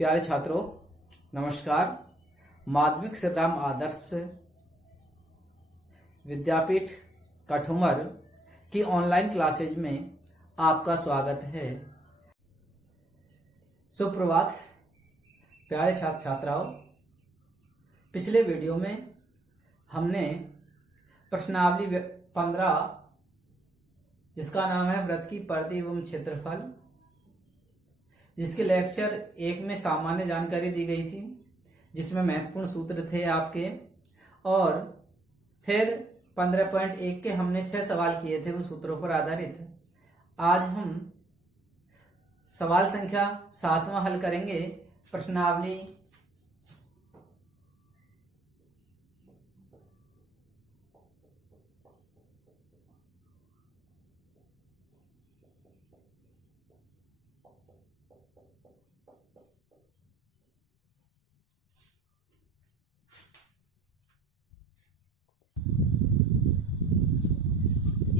प्यारे छात्रों, नमस्कार। माध्यमिक श्रीराम आदर्श विद्यापीठ कठुमर की ऑनलाइन क्लासेज में आपका स्वागत है। सुप्रभात प्यारे छात्र छात्राओं। पिछले वीडियो में हमने प्रश्नावली 15 जिसका नाम है व्रत की परिधि एवं क्षेत्रफल, जिसके लेक्चर 1 में सामान्य जानकारी दी गई थी, जिसमें महत्वपूर्ण सूत्र थे आपके, और फिर 15.1 के हमने 6 सवाल किए थे उस सूत्रों पर आधारित। आज हम सवाल संख्या 7वां हल करेंगे। प्रश्नावली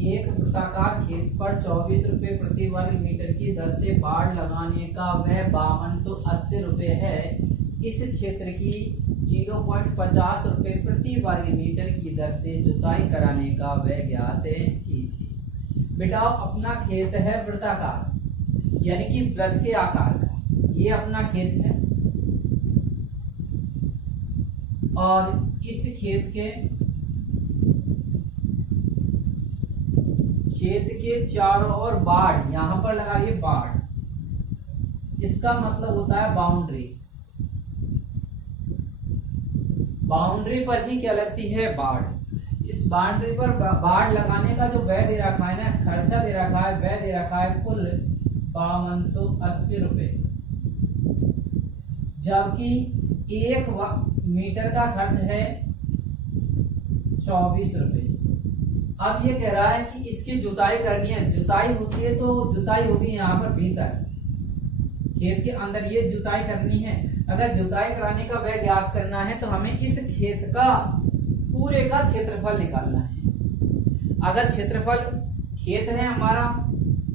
एक वृत्ताकार खेत पर 24 रुपए प्रति वर्ग मीटर की दर से बाड़ लगाने का व्यय 5280 रुपए है। इस क्षेत्र की 0.50 रुपए प्रति वर्ग मीटर की दर से जुताई कराने का व्यय ज्ञात कीजिए। बेटा, अपना खेत है वृत्ताकार, यानी कि वृत्त के आकार का। ये अपना खेत है और इस खेत के चारों ओर बाड़, यहां पर लगाइए बाड़। इसका मतलब होता है बाउंड्री। बाउंड्री पर ही क्या लगती है? बाड़। इस बाउंड्री पर बाड़ लगाने का जो व्यय दे रखा है ना, खर्चा दे रखा है, व्यय दे रखा है कुल 5280 रुपए, जबकि 1 मीटर का खर्च है 24 रुपए। अब ये कह रहा है कि इसकी जुताई करनी है। जुताई होती है तो जुताई होगी यहाँ पर भीतर खेत के अंदर, ये जुताई करनी है। अगर जुताई कराने का व्यय ज्ञात करना है तो हमें इस खेत का पूरे का क्षेत्रफल निकालना है। अगर क्षेत्रफल खेत है हमारा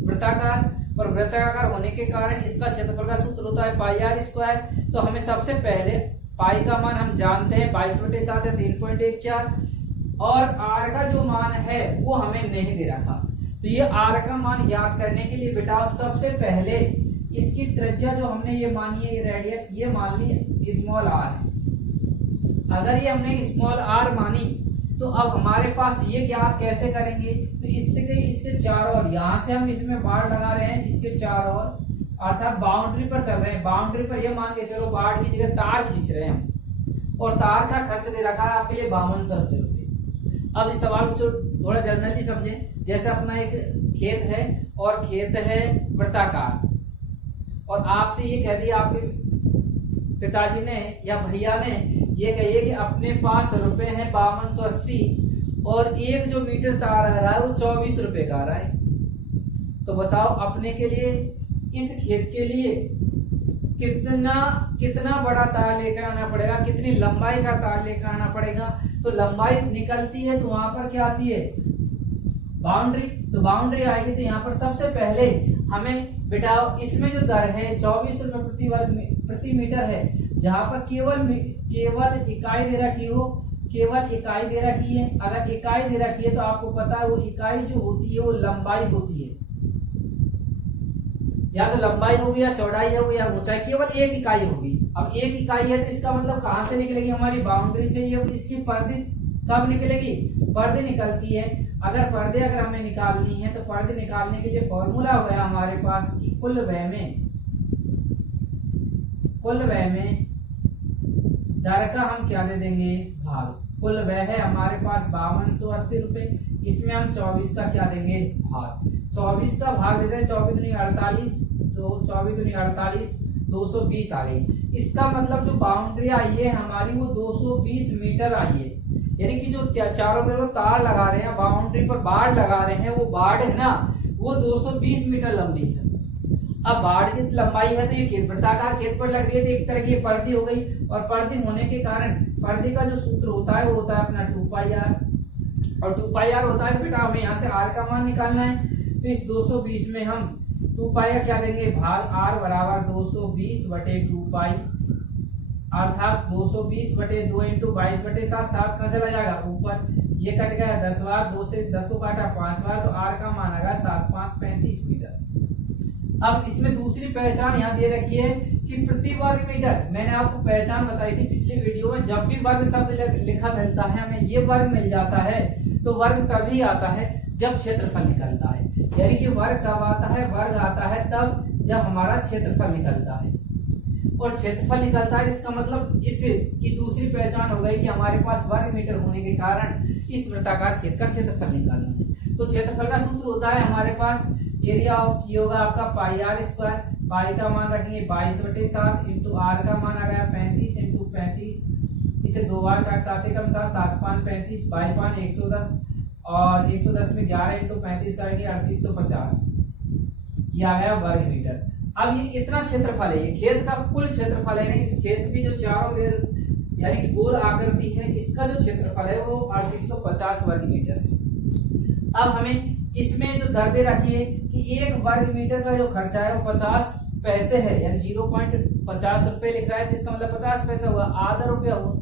वृत्ताकार, और वृत्ताकार होने के कारण इसका क्षेत्रफल का सूत्र होता है पाई आर स्क्वायर। तो हमें सबसे पहले पाई का मान हम जानते हैं 22/7 है 3.14, और आर का जो मान है वो हमें नहीं दे रखा। तो ये आर का मान याद करने के लिए बेटा सबसे पहले इसकी त्रिज्या जो हमने ये मानी है, ये रेडियस ये मान ली स्मॉल आर है। अगर ये हमने स्मॉल आर मानी तो अब हमारे पास ये ज्ञात कैसे करेंगे? तो इसके चारों ओर, यहां से हम इसमें बाड़ लगा रहे हैं, इसके चारों ओर अर्थात बाउंड्री पर चल रहे हैं। बाउंड्री पर ये मान के चलो बाड़ की जगह तार खींच रहे हैं हम, और तार का खर्च दे रखा है आपके लिए 5280 रुपए। अब इस सवाल को थोड़ा जर्नली समझें। जैसे अपना एक खेत है और खेत है वृत्ताकार, और आपसे ये कह दिया आपके पिताजी ने या भैया ने ये कहिए कि अपने पास रुपए हैं 5280, और एक जो मीटर तार आ रहा है वो 24 रुपए का आ रहा है। तो बताओ अपने के लिए, इस खेत के लिए कितना बड़ा तार लेकर आना पड़ेगा, कितनी लंबाई का तार लेकर आना पड़ेगा। तो लंबाई निकलती है तो वहां पर क्या आती है? बाउंड्री। तो बाउंड्री आएगी तो यहाँ पर सबसे पहले हमें बेटा इसमें जो दर है 24 रुपए प्रति मीटर है, जहां पर केवल इकाई दे रखी हो, केवल इकाई दे रखी है। अगर इकाई दे रखी है तो आपको पता है वो इकाई जो होती है वो लंबाई होती है, या तो लंबाई होगी या चौड़ाई होगी या ऊंचाई, केवल एक इकाई होगी। अब एक इकाई है तो इसका मतलब कहां से निकलेगी? हमारी बाउंड्री से। ये इसकी परिधि कब निकलेगी? परिधि निकलती है। अगर हमें निकालनी है तो परिधि निकालने के लिए फॉर्मूला हो गया हमारे पास कि कुल व्यय में दर का हम क्या दे देंगे? भाग। कुल व्यय है हमारे पास 5280 रुपए, इसमें हम 24 का क्या देंगे? भाग। 24 का भाग देते हैं 24 दूनी 48, तो 24 दूनी 48 220 आ गई। इसका मतलब जो बाउंड्री आई है हमारी वो 220 मीटर आई है। यानी कि जो चारों में तार लगा रहे हैं, बाउंड्री पर बाड़ लगा रहे हैं, वो बाड़ है ना वो 220 मीटर लंबी है। अब बाड़ की लंबाई है तो ये वृत्ताकार खेत पर लग रही है तो एक तरह की परिधि हो गई, और परिधि होने के कारण परिधि का जो सूत्र होता है वो होता है अपना 2πr, और 2πr होता है बेटा हमें यहाँ से r का मान निकालना है। तो इस 220 में हम 2 पाई का क्या देंगे भाग r बराबर 220 बटे 2 पाई, अर्थात 220 बटे 2 इंटू 22/7, 7 कहाँ चला जाएगा ऊपर, ये कट गया 10 बार, 2 से 10 को काटा 5 बार, तो r का मान आएगा 7 5 35 मीटर। अब इसमें दूसरी पहचान यहाँ दे रखी है कि प्रति वर्ग मीटर, मैंने आपको पहचान बताई थी पिछली वीडियो में, जब भी वर्ग शब्द लिखा मिलता है हमें ये वर्ग मिल जाता है तो वर्ग तभी आता है जब क्षेत्रफल निकलता है, यानी कि वर्ग कब आता है, वर्ग आता है तब जब हमारा क्षेत्रफल निकलता है, और क्षेत्रफल निकलता है इसका मतलब इस की दूसरी पहचान हो गई कि हमारे पास वर्ग मीटर होने के कारण इस वृत्ताकार खेत का क्षेत्रफल निकालना है। तो क्षेत्रफल का सूत्र होता है हमारे पास एरिया ऑफ की होगा आपका पाई आर स्क्वायर, पाई का मान रखेंगे 22/7 इंटू आर का मान आ गया 35 इंटू 35, इसे 2 बार काट 7 एकम 7, 7 5 35, बाई 5 110, और 110 में 11 इंटू 35 करेंगे 3850, ये आ गया वर्ग मीटर। अब ये इतना क्षेत्रफल है, ये खेत का कुल क्षेत्रफल है, नहीं इस खेत की जो चारों मेर यानी कि गोल आकृति है इसका जो क्षेत्रफल है वो 3850 वर्ग मीटर है। अब हमें इसमें जो दर दे रखी है कि 1 वर्ग मीटर का जो खर्चा है वो 50 पैसे है, यानी 0.50 रुपए लिख रहा है, तो इसका मतलब 50 पैसा हुआ, आधा रुपया हुआ,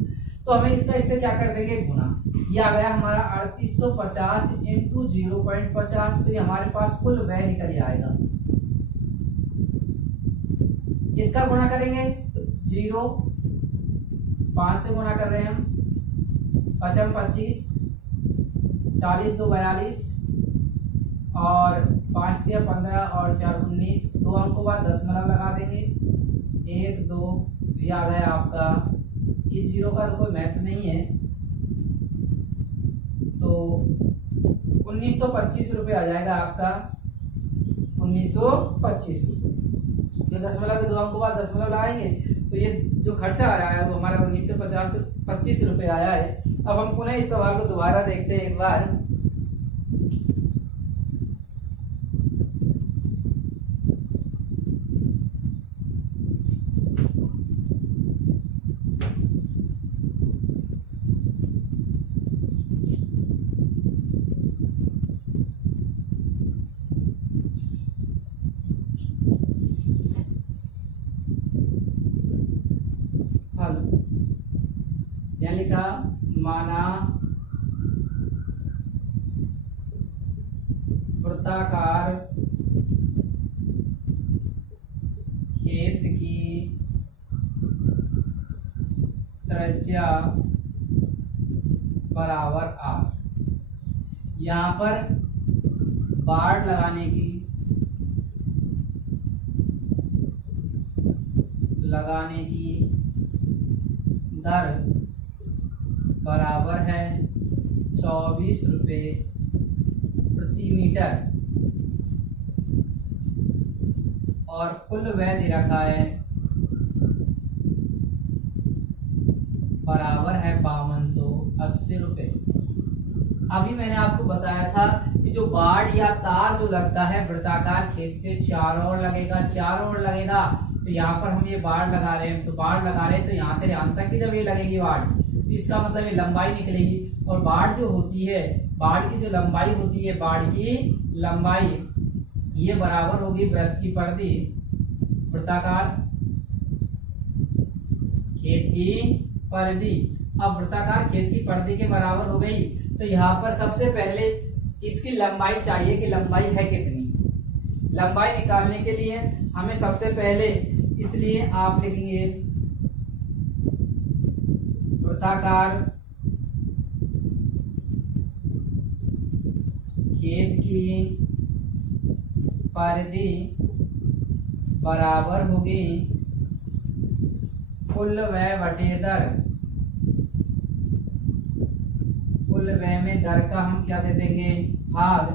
तो हमें इसका इससे क्या कर देंगे गुना, ये आ गया हमारा 3850 इंटू 0.50, तो ये हमारे पास कुल व्यय निकल आएगा। इसका गुणा करेंगे तो 0 5 से गुणा कर रहे हैं हम, 55 25, 40 2 42, और 5 दिया 15 और 4 19, 2 अंकों बाद दशमलव लगा देंगे, 1 2, ये आ गया आपका, इस जीरो का तो कोई महत्व नहीं है, तो 1925 रुपये आ जाएगा आपका, 1925 रुपये। ये दशमलव के 2 अंकों बाद दशमलव लगाएंगे तो ये जो खर्चा आया है वो हमारा 1925 रुपये आया है। अब हम पुनः इस सवाल को दोबारा देखते हैं एक बार। यहाँ लिखा माना वृत्ताकार खेत की त्रिज्या बराबर आर। यहाँ पर बाड़ लगाने की दर बराबर है 24 रुपये प्रति मीटर, और कुल व्यय दे रखा है बराबर है 5280 रुपये। अभी मैंने आपको बताया था कि जो बाड़ या तार जो लगता है वृत्ताकार खेत के चारों ओर लगेगा, तो यहाँ पर हम ये बाड़ लगा रहे हैं, तो बाड़ लगा रहे हैं तो यहाँ से यहाँ तक की जब ये लगेगी बाड़, तो इसका मतलब ये लंबाई निकलेगी, और बाड़ जो होती है, बाड़ की जो लंबाई होती है, बाड़ की लंबाई ये बराबर होगी वृत्त की परिधि, वृत्ताकार खेत की परिधि। अब वृत्ताकार खेत की परिधि के बराबर हो गई, तो यहाँ पर सबसे पहले इसकी लंबाई चाहिए कि लंबाई है कितनी। लंबाई निकालने के लिए हमें सबसे पहले, इसलिए आप लिखेंगे वृत्ताकार खेत की परिधि बराबर होगी कुल व्यय बटे दर। कुल व्यय में दर का हम क्या दे देंगे भाग,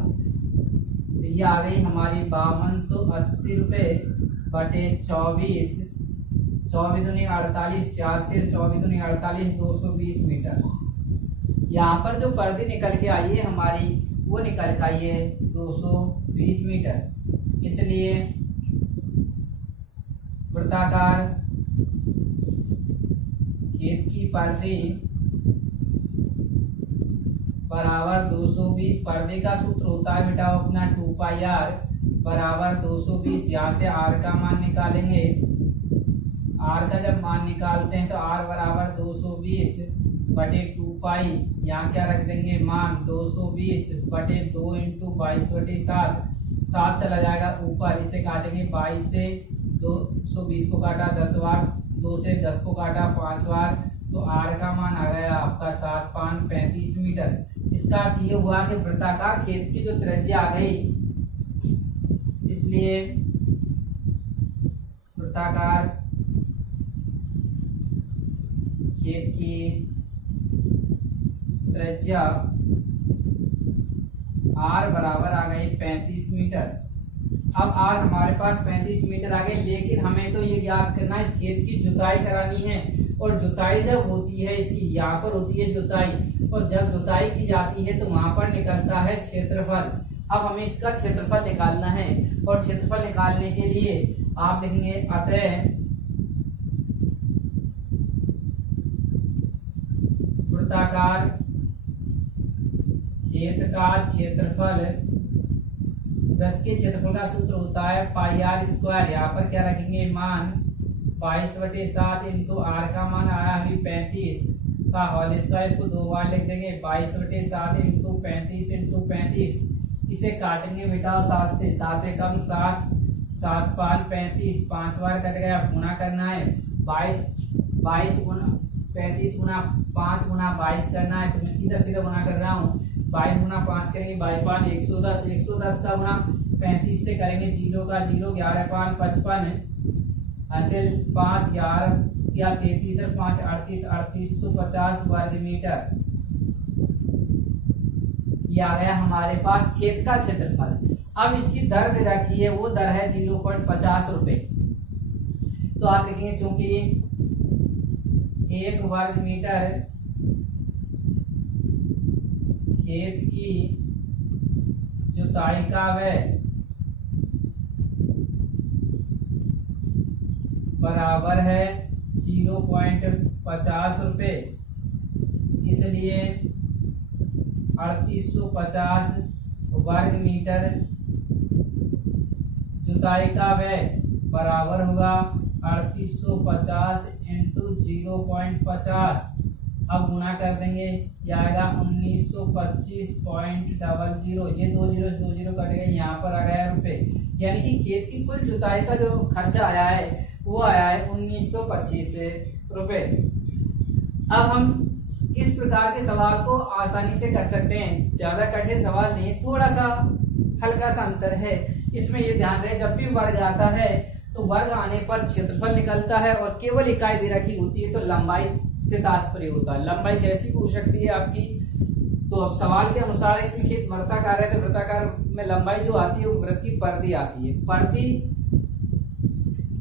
तो ये आ गई हमारी 5280 रुपये बटे 24, 24 दूनी 48, 4 से 24 दूनी 48, 220 मीटर। यहाँ पर जो परिधि निकल के आई है हमारी, वो निकल के आई है 220 मीटर। इसलिए वृत्ताकार खेत की परिधि बराबर 220, पर्दे का सूत्र होता है बेटा अपना 2 पाई आर, बराबर 220। यहाँ से आर का मान निकालेंगे। आर का जब मान निकालते हैं तो आर बराबर 220 बटे 2 पाई। यहाँ क्या रख देंगे मान 220 बटे 2 इंटू 22 बटे 7। 7 चला जाएगा ऊपर, इसे काटेंगे 22 से 220 को काटा 10 बार, 2 से 10 को काटा 5 बार, तो आर का मान आ गया आपका 7 5 35 मीटर। इसका अर्थ ये हुआ कि वृत्ताकार खेत की जो त्रिज्या आ गई, इसलिए वृत्ताकार खेत की त्रिज्या आर बराबर आ गई 35 मीटर। अब आर हमारे पास 35 मीटर आ गई, लेकिन हमें तो ये याद करना है इस खेत की जुताई करानी है। और जुताई जब होती है, इसकी यहाँ पर होती है जुताई, और जब जुताई की जाती है तो वहां पर निकलता है क्षेत्रफल। अब हमें इसका क्षेत्रफल निकालना है, और क्षेत्रफल निकालने के लिए आप लिखेंगे अतः वृत्ताकार खेत का क्षेत्रफल, वृत्त के क्षेत्रफल का सूत्र होता है पाई आर स्क्वायर। यहाँ पर क्या रखेंगे मान 22 बटे 7 इंटू आर का मान आया अभी 35 का होल स्क्वायर, इसको 2 बार लिख देंगे 22 बटे 7 इंटू 35 इंटू 35। इसे काटेंगे बेटा 7 से, 7 एकम 7, 7 5 35, 5 बार कट गया, गुना करना है 22 गुना 35 गुना 5 गुना 22 करना है, तो मैं सीधा सीधा गुना कर रहा हूँ। 22 गुना 5 करेंगे 22 5 110, 110 का गुना 35 से करेंगे 0 का 0, 11 5 55, हासिल 5 11 या 33 और 5 38, 3850 वर्ग मीटर। ये आ गया हमारे पास खेत का क्षेत्रफल। अब इसकी दर दे रखी है, वो दर है 0.50 रुपए। तो आप लिखेंगे चूंकि 1 वर्ग मीटर खेत की जुताई का व्यय बराबर है 0.50 रुपए, इसलिए 3850 वर्ग मीटर जुताई का व्यय बराबर होगा 3850 इंटू 0.50। अब गुना कर देंगे, यह आएगा 1925.00। ये 2 जीरो कट गए, यहाँ पर आ गया रुपए। यानी कि खेत की कुल जुताई का जो खर्चा आया है वो आया है 1925 रुपए। अब हम इस प्रकार के सवाल को आसानी से कर सकते हैं, ज्यादा कठिन सवाल नहीं, थोड़ा सा हल्का सा अंतर है। इसमें ये ध्यान रहे जब भी वर्ग आता है तो वर्ग आने पर क्षेत्रफल निकलता है, और केवल इकाई दे रखी होती है तो लंबाई से तात्पर्य होता है। लंबाई कैसी पूछ सकती है आपकी, तो अब सवाल के अनुसार इसमें खेत वृत्ताकार है तो वृत्ताकार में लंबाई जो आती है वो वृत्त की परिधि आती है। परिधि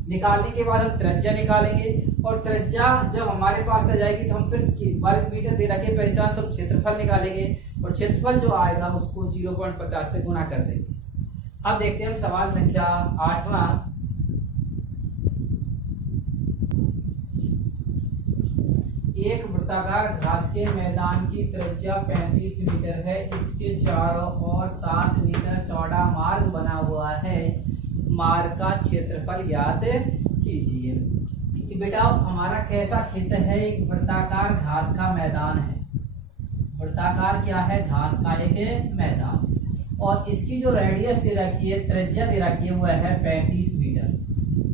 निकालने के बाद हम त्रिज्या निकालेंगे, और त्रिज्या जब हमारे पास आ जाएगी तो हम फिर वर्ग मीटर दे रखे पहचान, तो हम क्षेत्रफल निकालेंगे, और क्षेत्रफल जो आएगा उसको 0.50 से गुना कर देंगे। अब देखते हैं हम सवाल संख्या 8वां। एक वृत्ताकार घास के मैदान की त्रिज्या 35 मीटर है, इसके चारों ओर 7 मीटर चौड़ा मार्ग बना हुआ है, मार्ग का क्षेत्रफल ज्ञात कीजिए। कि बेटा हमारा कैसा खेत है, एक वृत्ताकार घास का मैदान है। वृत्ताकार क्या है, घास का एक मैदान, और इसकी जो रेडियस दे रखी है, त्रिज्या दे रखी है, वह है 35 मीटर।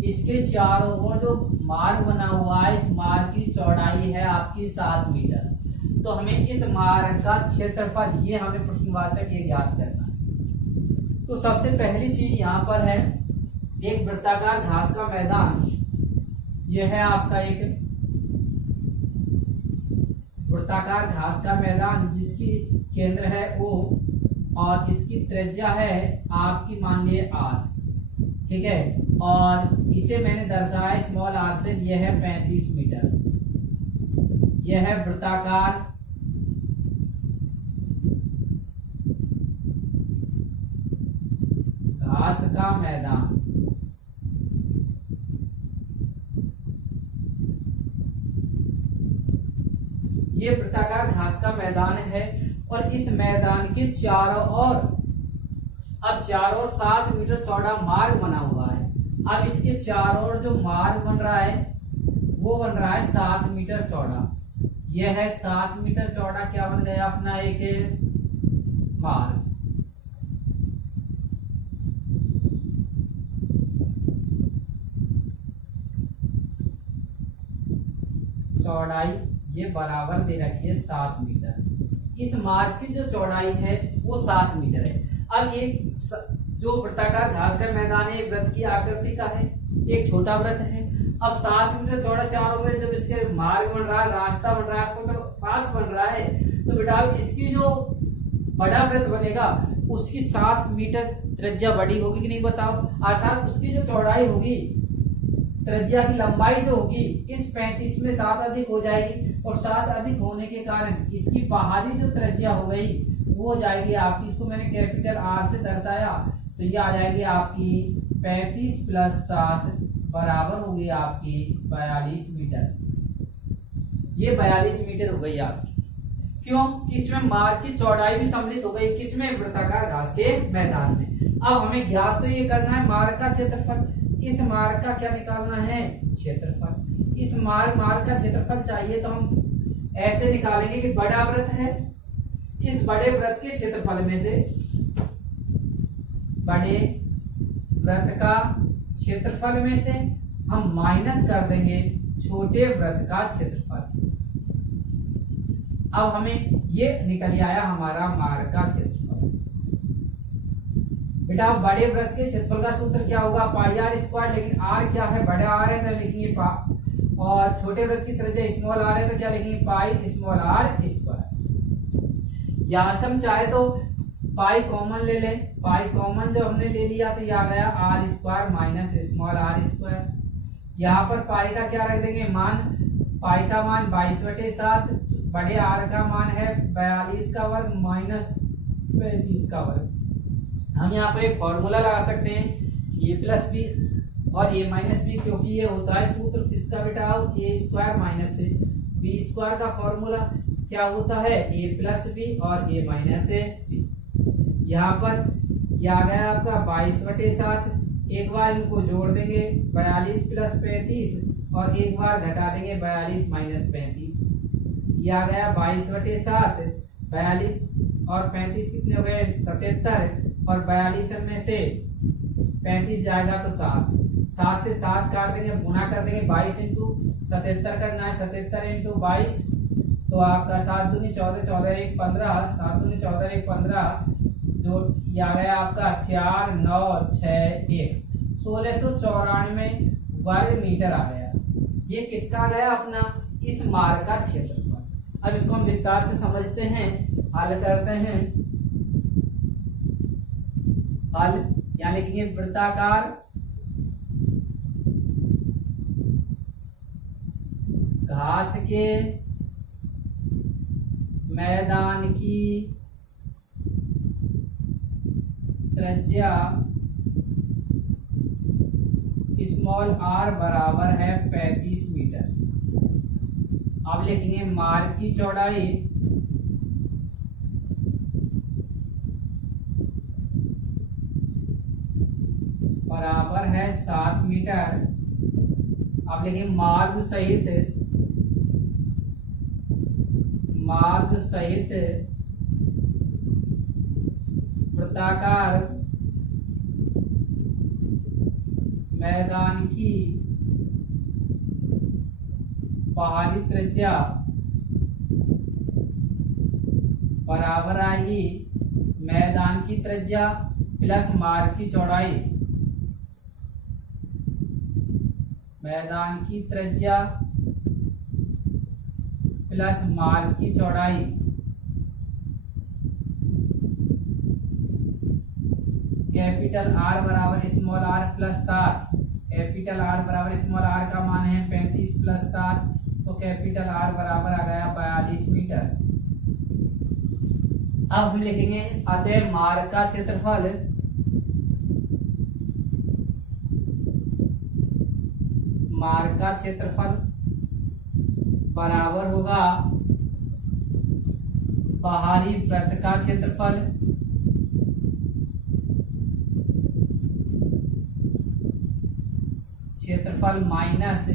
इसके चारों ओर जो मार्ग बना हुआ है, इस मार्ग की चौड़ाई है आपकी 7 मीटर। तो हमें इस मार्ग का क्षेत्रफल, ये हमें प्रश्नवाचक ये ज्ञात करना है। तो सबसे पहली चीज यहाँ पर है, एक वृत्ताकार घास का मैदान, यह है आपका एक वृत्ताकार घास का मैदान जिसकी केंद्र है O, और इसकी त्रिज्या है आपकी मान लिए R, ठीक है, और इसे मैंने दर्शाया स्मॉल r से, यह है 35 मीटर। यह है वृत्ताकार घास का मैदान। ये वृत्ताकार घास का मैदान है, और इस मैदान के चारों ओर अब चारों ओर 7 मीटर चौड़ा मार्ग बना हुआ है। अब इसके चारों ओर जो मार्ग बन रहा है वो बन रहा है 7 मीटर चौड़ा। यह है 7 मीटर चौड़ा, क्या बन गया अपना एक मार्ग। चौड़ाई ये बराबर दे रखी है 7 मीटर। इस मार्ग की जो चौड़ाई है वो 7 मीटर है। अब एक जो वृत्ताकार घास का मैदान है एक वृत्त की आकृति का है, एक छोटा वृत्त है। अब 7 मीटर चौड़ा चारों में जब इसके मार्ग बन रहा है, रास्ता बन रहा है, फुटपाथ बन रहा है, तो बेटा इसकी जो बड़ा वृत्त बनेगा उसकी 7 मीटर त्रिज्या बड़ी होगी कि नहीं बताओ। अर्थात उसकी जो चौड़ाई होगी, त्रिज्या की लंबाई जो होगी इस 35 में 7 अधिक हो जाएगी, और 7 अधिक होने के कारण इसकी बाहरी जो त्रिज्या हो गई वो हो जाएगी आपकी, इसको मैंने कैपिटल आर से दर्शाया, तो ये आ जाएगी आपकी 35 + 7 बराबर होगी आपकी 42 मीटर। ये 42 मीटर हो गई आपकी। क्यों? इसमें मार्ग की चौड़ाई भी सम्मिलित हो गई, किसमें? वृत्ताकार घास के मैदान में। अब हमें ज्ञात तो ये करना है मार्ग का क्षेत्रफल। इस मार्ग का क्या निकालना है? क्षेत्रफल। इस मार्ग का क्षेत्रफल चाहिए तो हम ऐसे निकालेंगे कि बड़ा वृत्त है, इस बड़े वृत्त के क्षेत्रफल में से बड़े वृत्त का क्षेत्रफल में से हम माइनस कर देंगे छोटे वृत्त का क्षेत्रफल। अब हमें ये निकल आया हमारा मार्ग का क्षेत्रफल। बेटा बड़े वृत्त के क्षेत्रफल का सूत्र क्या होगा? πr², लेकिन r क्या है? बड़ा r है तो लिखेंगे और छोटे वृत्त की त्रिज्या स्मॉल r है तो क्या लिखेंगे? πr²। यहां से हम चाहे तो पाई कॉमन ले लें। पाई कॉमन जब हमने ले लिया तो ये आ गया r² - स्मॉल r²। यहाँ पर पाई का क्या रख देंगे मान? पाई का मान 22/7, बड़े आर का मान है 42 का वर्ग माइनस 35 का वर्ग। हम यहाँ पर एक फॉर्मूला लगा सकते हैं a+b और a-b, क्योंकि ये होता है सूत्र किसका बेटा? a² - b² का फॉर्मूला क्या होता है? a+b और a-b। यहाँ पर यह आ गया आपका 22/7। एक बार इनको जोड़ देंगे 42 + 35 और एक बार घटा देंगे 42 - 35। ये आ गया 22/7। 42 और 35 कितने हो गए? 77, और 42 में से 35 जाएगा तो 7। 7 से 7 काट देंगे, गुना कर देंगे 22 × 77 करना है, 77 × 22 तो आपका 7 दूनी 14, 14 1 15, 7 दूनी 14 1 15, जो ये आ गया आपका 4 9 6 1 1694 वर्ग मीटर आ गया। ये किसका आ गया? अपना इस मार्ग का क्षेत्रफल। अब इसको हम विस्तार से समझते हैं, हल करते हैं। हल यानी कि वृत्ताकार घास के मैदान की त्रिज्या स्मॉल r बराबर है 35 मीटर। अब लिखेंगे मार्ग की चौड़ाई बराबर है 7 मीटर। अब लिखेंगे मार्ग सहित वृत्ताकार मैदान की बाहरी त्रिज्या बराबर आएगी मैदान की त्रिज्या प्लस मार्ग की चौड़ाई। मैदान की त्रिज्या प्लस मार्ग की चौड़ाई। कैपिटल R बराबर स्मॉल r + 7। कैपिटल R बराबर स्मॉल r का मान है 35 + 7, तो कैपिटल R बराबर आ गया 42 मीटर। अब हम लिखेंगे अतः मार्ग का क्षेत्रफल बराबर होगा बाहरी वृत्त का क्षेत्रफल क्षेत्रफल माइनस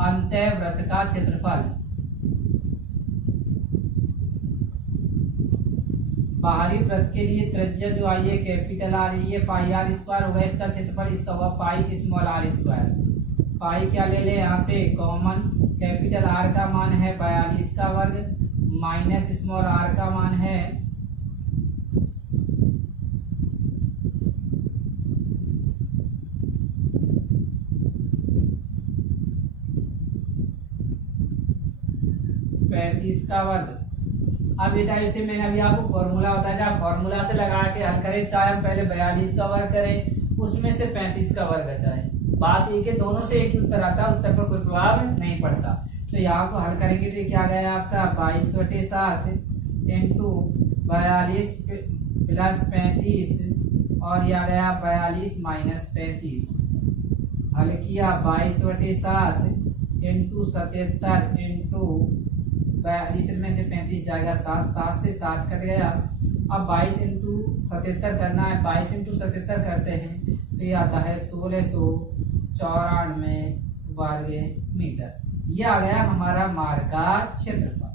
अंतःवृत्त का क्षेत्रफल। बाहरी वृत्त के लिए त्रिज्या जो आई है कैपिटल आर, ये पाई आर स्क्वायर होगा, इसका क्षेत्रफल इसका हुआ पाई स्मॉल आर स्क्वायर। पाई क्या ले ले यहाँ से कॉमन, कैपिटल आर का मान है 42 का वर्ग माइनस स्मॉल आर का मान है 35 का वर्ग। अब बेटा इसे मैंने अभी आपको फॉर्मूला बताया, आप फॉर्मूला से लगा के हल करें, चाहे हम पहले 42 का वर्ग करें उसमें से 35 का वर्ग घटाएं, बात एक है दोनों से एक ही उत्तर आता है, उत्तर पर कोई प्रभाव नहीं पड़ता। तो यहाँ को हल करेंगे तो क्या गया आपका 22/7 इंटू 42 प्लस 35 और यह गया 42 माइनस 35। हल किया 22/7 इंटू 77 इंटू 42 में से 35 जाएगा 7, 7 से 7 कट गया। अब 22 इंटू 77 करना है, 22 इंटू 77 करते हैं तो ये आता है 1694 वर्ग मीटर। ये आ गया हमारा मार्ग का क्षेत्रफल।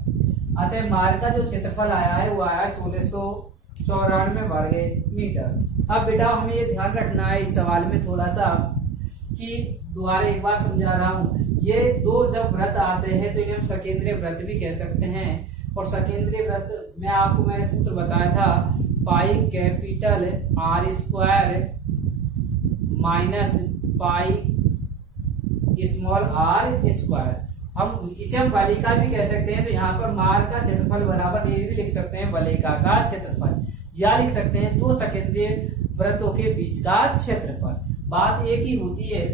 अतः मार्ग का जो क्षेत्रफल आया है वो आया 1694 वर्ग मीटर। अब बेटा हमें ये ध्यान रखना है इस सवाल में थोड़ा सा कि दोबारा एक बार समझा रहा हूँ, ये दो जब वृत्त आते हैं तो इन्हें हम सकेंद्रीय वृत्त भी कह सकते हैं। और सकेंद्रीय वृत्त में आपको मैंने सूत्र बताया था pi capital R square minus pi small are square. हम इसे हम वलिका भी कह सकते हैं, तो यहाँ पर मार्ग का क्षेत्रफल बराबर ये भी लिख सकते हैं वलिका का क्षेत्रफल, या लिख सकते हैं दो सकेंद्रीय वृत्तों के बीच का क्षेत्रफल। बात एक ही होती है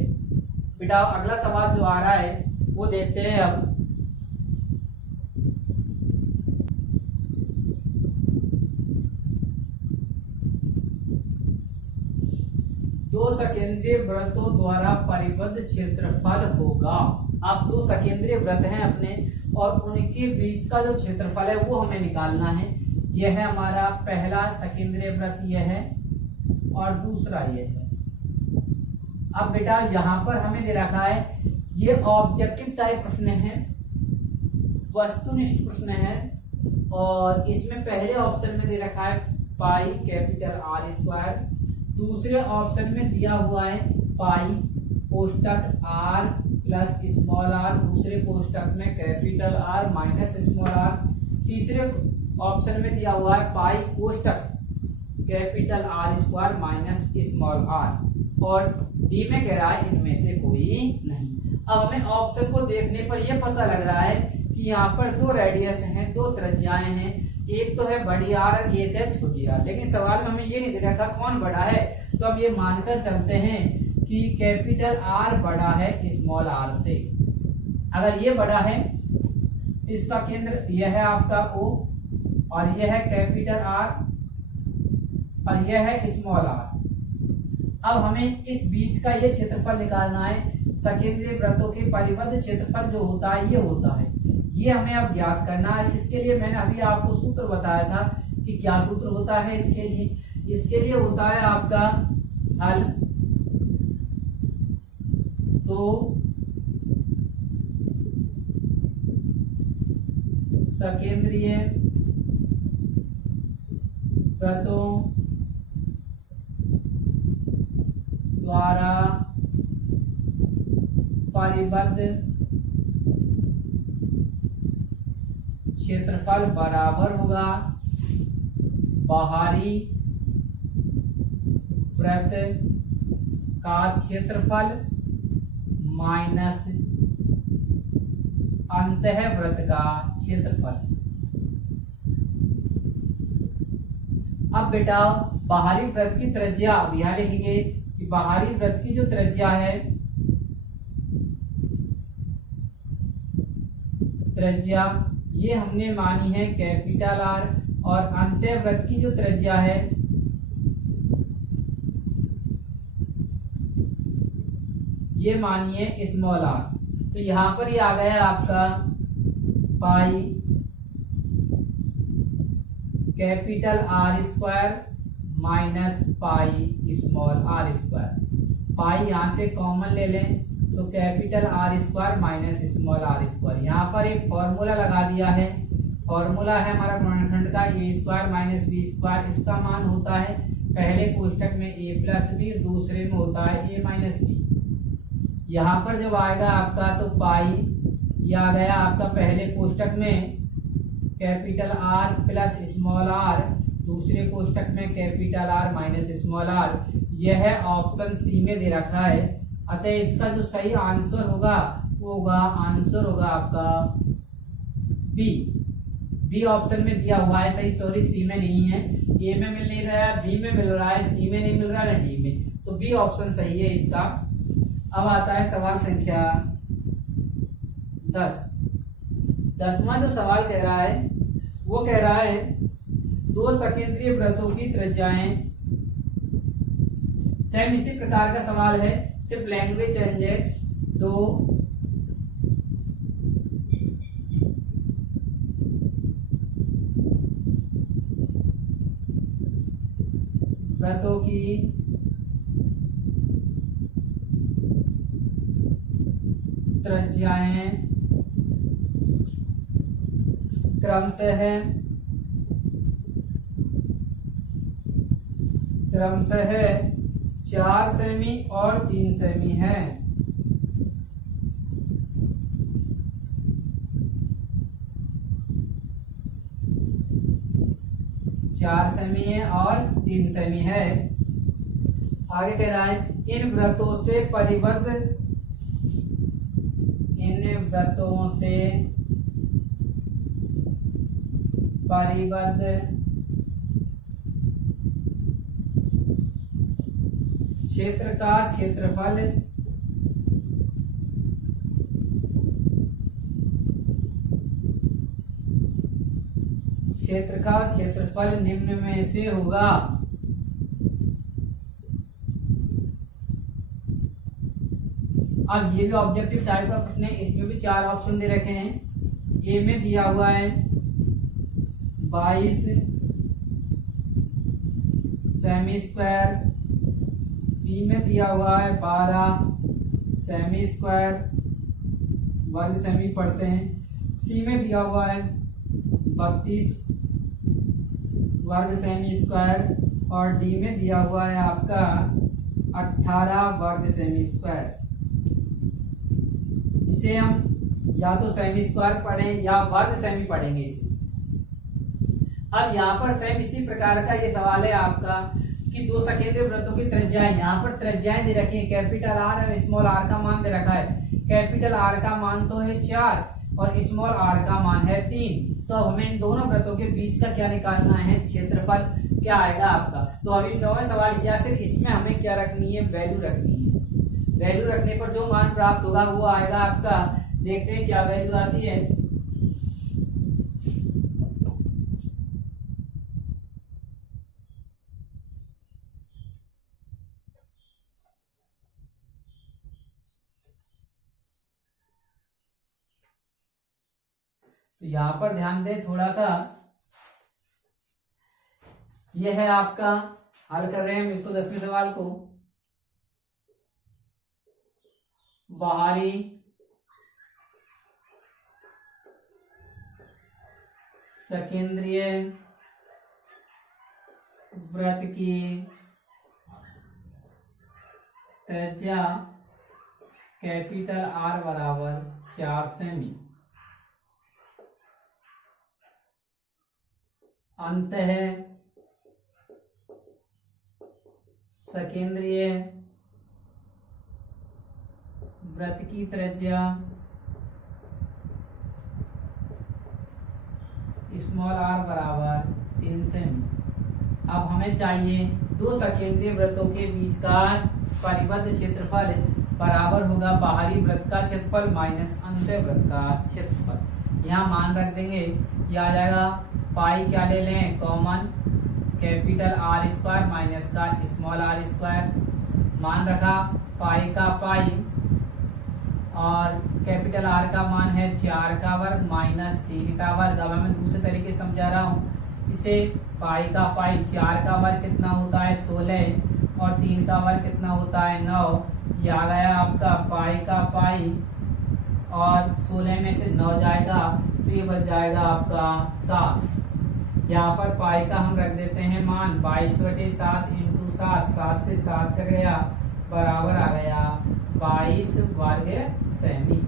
बेटा। अगला सवाल जो आ रहा है वो देखते हैं अब। दो सकेंद्रीय वृत्तों द्वारा परिबद्ध क्षेत्रफल होगा। अब दो सकेंद्रीय वृत्त हैं अपने और उनके बीच का जो क्षेत्रफल है वो हमें निकालना है। यह है हमारा पहला सकेंद्रीय वृत्त, यह है और दूसरा यह है। अब बेटा यहाँ पर हमें दे रखा है, ये ऑब्जेक्टिव टाइप प्रश्न है, वस्तुनिष्ठ प्रश्न है और इसमें पहले ऑप्शन में दे रखा है पाई कैपिटल आर स्क्वायर, दूसरे ऑप्शन में दिया हुआ है पाई कोष्टक आर प्लस स्मॉल आर, दूसरे कोष्टक में capital R minus small R, तीसरे ऑप्शन में दिया हुआ है पाई कोष्टक capital R square minus small R, और डी में कह रहा है इनमें से कोई नहीं। अब हमें ऑप्शन को देखने पर यह पता लग रहा है कि यहाँ पर दो रेडियस हैं, दो त्रिज्याएं हैं, एक तो है बड़ी आर और एक है छोटी आर, लेकिन सवाल में हमें ये नहीं दे रखा कौन बड़ा है, तो हम ये मानकर चलते हैं कि कैपिटल आर बड़ा है स्मॉल आर से। अगर ये बड़ा है तो इसका केंद्र यह है आपका O और यह है कैपिटल आर और यह है स्मॉल आर। अब हमें इस बीच का ये क्षेत्रफल निकालना है। सकेंद्रीय वृत्तों के परिबद्ध क्षेत्रफल जो होता है ये होता है, ये हमें अब ज्ञात करना है। इसके लिए मैंने अभी आपको सूत्र बताया था कि क्या सूत्र होता है इसके लिए। इसके लिए होता है आपका हल तो सकेंद्रीय वृत्तों द्वारा परिबद्ध क्षेत्रफल बराबर होगा बाहरी वृत्त का क्षेत्रफल माइनस अंतःवृत्त का क्षेत्रफल। अब बेटा बाहरी वृत्त की त्रिज्या यहां लिखेंगे कि बाहरी वृत्त की जो त्रिज्या है, त्रिज्या ये हमने मानी है कैपिटल आर, और अंतःवृत्त की जो त्रिज्या है ये मानी है स्मॉल आर। तो यहां पर ये आ गया आपका pi capital R square minus pi small are square. Pi यहाँ से कॉमन ले लें तो capital R square minus small are square. यहाँ पर एक फॉर्मूला लगा दिया है, फॉर्मूला है हमारा गुणनखंड का ए स्क्वायर माइनस बी स्क्वायर। इसका मान होता है पहले कोष्टक में ए प्लस बी, दूसरे में होता है ए माइनस बी। यहाँ पर जब आएगा आपका तो पाई, ये आ गया आपका पहले कोष्टक में capital R plus small are, दूसरे कोष्टक में capital R minus small r. यह है ऑप्शन सी में दे रखा है। अतः इसका जो सही आंसर होगा वो होगा, आंसर होगा आपका बी। बी ऑप्शन में दिया हुआ है सही, सॉरी सी में नहीं है, ए में मिल नहीं रहा है, बी में मिल रहा है, सी में नहीं मिल रहा है, डी में, तो बी ऑप्शन सही है इसका। अब आता है सवाल संख्या 10। 10वां जो सवाल कह रहा है वो कह रहा है दो सकेंद्रीय वृत्तों की त्रिज्याएं सेम। इसी प्रकार का सवाल है, सिर्फ लैंग्वेज चेंज है। दो वृत्तों की त्रिज्याएं क्रमशः 4 सेमी और 3 सेमी है। 4 सेमी है और 3 सेमी है। आगे कह रहा है इन वृत्तों से परिबद्ध क्षेत्र का क्षेत्रफल निम्न में से होगा। अब ये भी ऑब्जेक्टिव टाइप का प्रश्न है, इसमें भी 4 ऑप्शन दे रखे हैं। ए में दिया हुआ है 22 सेमी स्क्वायर, बी में दिया हुआ है 12 सेमी स्क्वायर, वर्ग सेमी पढ़ते हैं। सी में दिया हुआ है 32 वर्ग सेमी स्क्वायर और डी में दिया हुआ है आपका 18 वर्ग सेमी स्क्वायर। इसे हम या तो सेमी स्क्वायर पढ़ें या वर्ग सेमी पढ़ेंगे इसे। अब यहाँ पर सेम इसी प्रकार का ये सवाल है आपका कि दो सकेंद्रीय वृत्तों की त्रिज्याएं, यहाँ पर त्रिज्याएं दे रखी है, कैपिटल आर और स्मॉल आर का मान दे रखा है। कैपिटल आर का मान तो है 4 और स्मॉल आर का मान है 3। तो अब हमें इन दोनों वृत्तों के बीच का क्या निकालना है, क्षेत्रफल क्या आएगा आपका। तो अभी 9वें सवाल किया, सिर्फ इसमें हमें क्या रखनी है, वैल्यू रखनी है। वैल्यू रखने पर जो मान प्राप्त होगा वो आएगा आपका, देखते हैं क्या वैल्यू आती है। तो यहां पर ध्यान दें थोड़ा सा, यह है आपका, हल कर रहे हैं हम इसको 10वें सवाल को। बाहरी सकेंद्रीय वृत्त की त्रिज्या कैपिटल आर बराबर 4 सेमी। अंत है सकेंद्रीय वृत्त की त्रिज्या स्मॉल आर बराबर 3 सेमी। अब हमें चाहिए दो सकेंद्रीय वृत्तों के बीच का परिबद्ध क्षेत्रफल बराबर होगा बाहरी वृत्त का क्षेत्रफल माइनस अंतः वृत्त का क्षेत्रफल। यहाँ मान रख देंगे, ये आ जाएगा पाई, क्या ले लें common, capital R square minus का स्मॉल आर स्क्वायर। मान रखा पाई का पाई और कैपिटल आर का मान है 4 का वर्ग माइनस 3 का वर्ग। अब मैं दूसरे तरीके से समझा रहा हूँ इसे, पाई का पाई 4 का वर्ग कितना होता है 16 और 3 का वर्ग कितना होता है 9। ये आ गया आपका पाई का पाई, और 16 में से 9 जाएगा तो ये बच जाएगा आपका 7। यहाँ पर पाई का हम रख देते हैं मान 22/7 इंटू 7 से 7 कट गया, बराबर आ गया 22 वर्ग सेमी,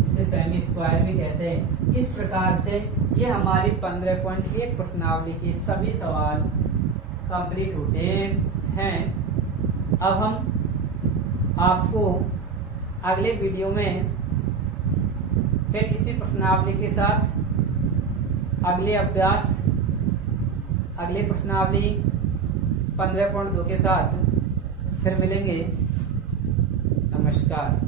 जिसे सेमी स्क्वायर भी कहते हैं। इस प्रकार से ये हमारी 15.1 प्रश्नावली के सभी सवाल कंप्लीट होते हैं। अब हम आपको अगले वीडियो में फिर इसी प्रश्नावली के साथ अगले अभ्यास, अगले प्रश्नावली 15.2 के साथ फिर मिलेंगे। नमस्कार।